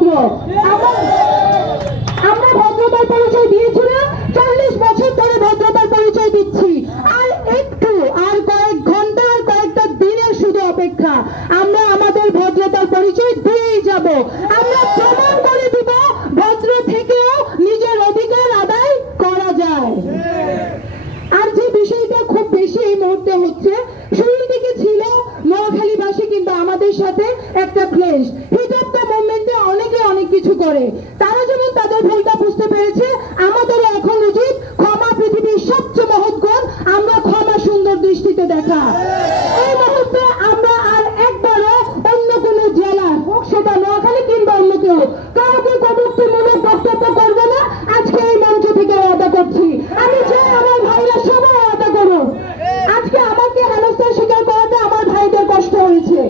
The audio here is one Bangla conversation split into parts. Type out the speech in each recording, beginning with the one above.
ভদ্র। আমরা ভদ্রতার পরিচয় দিয়েছিলাম, 40 বছর ধরে ভদ্রতার পরিচয় দিচ্ছি। আর একটু, আর কয়েক ঘন্টা, আর কয়েকটা দিনের শুধু অপেক্ষা, আমরা আমাদের ভদ্রতার পরিচয় দিয়েই যাব। আমরা প্রমাণ করে দিব ভদ্র থেকেও নিজের অধিকার আদায় করা যায়। আর যে বিষয়টা খুব বেশি এই মুহূর্তে হচ্ছে, শুরুর দিকে ছিল নোয়াখালীবাসী কিন্তু আমাদের সাথে একটা ক্লেশ। হিজাব তো মুভমেন্টে অনেকে অনেক কিছু করে, তারা যেমন তাদের ভুলটা বুঝতে পেরেছে, আমাদেরও এখন উচিত ক্ষমা পৃথিবীর সবচেয়ে মহৎ গুণ, আমরা ক্ষমা সুন্দর দৃষ্টিতে দেখা। এই মুহূর্তে আমরা আর একবারও অন্য কোনো জেলা হোক, সেটা নোয়াখালী কিংবা অন্য কেউ, কাউকে কটূক্তিমূলক বক্তব্য করবো না। আজকে এই মঞ্চ থেকে ওয়াদা করছি, আমি চাই আমার ভাইরা সবাই ওয়াদা করুন। আজকে আমাকে হেনস্থার শিকার করাতে আমার ভাইদের কষ্ট হয়েছে।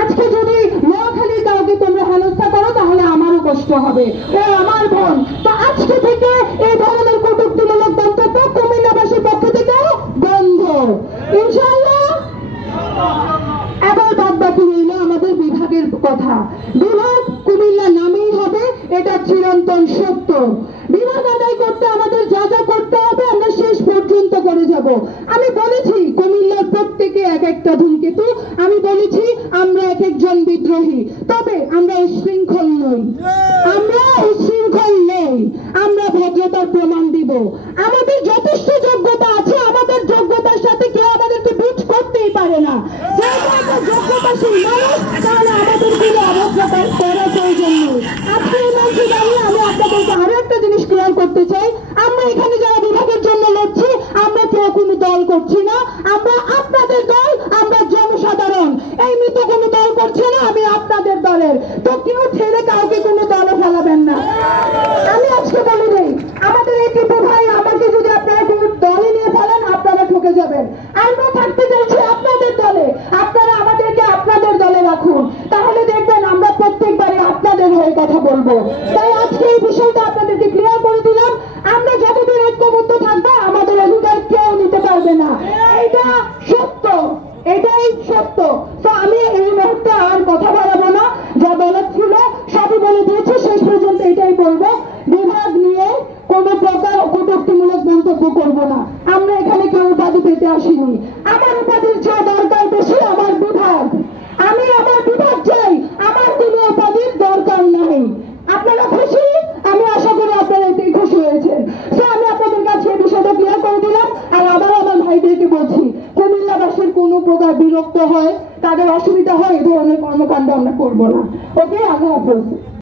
আজকে যদি নোয়াখালীর কাউকে তোমরা হেনস্থা করো, তাহলে আমারও কষ্ট হবে, ও আমার বোন। তো আজকে থেকে এই ধরনের কটূক্তিমূলক মন্তব্য কুমিল্লাবাসীর পক্ষ থেকে বন্ধ, ইনশাআল্লাহ। এবার বাদ বাকি রইল আমাদের বিভাগের কথা। বিভাগ কুমিল্লা নামেই হবে, এটা চিরন্তন সত্য। বিভাগ আদায় করতে আমাদের যা যা করতে হবে আমরা শেষ পর্যন্ত করে যাব। আমি বলেছি কুমিল্লার প্রত্যেকে এক একটা ধূমকেতু, আমি বলেছি আমরা এক একজন বিদ্রোহী, তবে আমরা উচ্ছৃঙ্খল নই, আমরা উচ্ছৃঙ্খল নই, আমরা ভদ্রতার প্রমাণ দিব। আমাদের যথেষ্ট যোগ্যতা আছে, আমাদের যোগ্যতার সাথে কেউ আমাদেরকে বিট করতেই পারে না। যেহেতু আমরা যোগ্যতাশীল মানুষ, তাহলে আমাদের কোনো অভদ্রতা করার প্রয়োজন নেই। আজকে এই মঞ্চে দাঁড়িয়ে আমি আপনাদেরকে আরো একটা জিনিস ক্লিয়ার করতে চাই, আমরা এখানে যারা বিভাগের জন্য লড়ছি, আমরা কেউ কোনো দল করছি না, আমরা আপনাদের দল, আমরা জনসাধারণ। এই মৃত কোনো দল করছে না, আমি আপনাদের দলের। তো কেউ ছেড়ে কাউকে কোনো দলে ফেলাবেন না। আমি আজকে বলে দেই, আমাদের এই টিপু ভাই আমাকে যদি আপনারা কোনো দলে নিয়ে ফেলেন, আপনারা ঠকে যাবেন। আমরা থাকতে চাইছি আপনাদের দলে, আপনারা আমাদেরকে আপনাদের দলে রাখুন, তাহলে দেখবেন আমরা প্রত্যেকবারই আপনাদের হয়ে কথা বলবো। তাই আজকে এই বিষয়টা আপনাদেরকে ক্লিয়ার করে দিলাম, আমরা যতদিন ঐক্যবদ্ধ থাকবো আমাদের অধিকার কেউ নিতে পারবে না, এটা সত্য, এটাই সত্য। তো আমি এই মুহূর্তে আর কথা বাড়াবো না, যা বলার ছিল সবই বলে দিয়েছি। শেষ পর্যন্ত এটাই বলবো, বিভাগ নিয়ে কোনো প্রকার কটূক্তিমূলক মন্তব্য করবো না। আমরা এখানে কেউ উপাধি পেতে আসিনি, আমার উপাধির চেয়ে দরকার বেশি আমার বিভাগ। আমি আমার বিভাগ চাই, আমার কোনো উপাধির দরকার নাই। আপনারা খুশি? আমি আশা করি আপনারা এতেই খুশি হয়েছেন। তো আমি আপনাদের কাছে এই বিষয়টা ক্লিয়ার করে দিলাম। আর আবারও আমার ভাইদেরকে বলছি, কুমিল্লাবাসীর কোনো প্রকার বিরক্ত হয়, তাদের অসুবিধা হয়, এই ধরনের কর্মকাণ্ড আমরা করবো না। ওকে, আল্লাহ হাফেজ।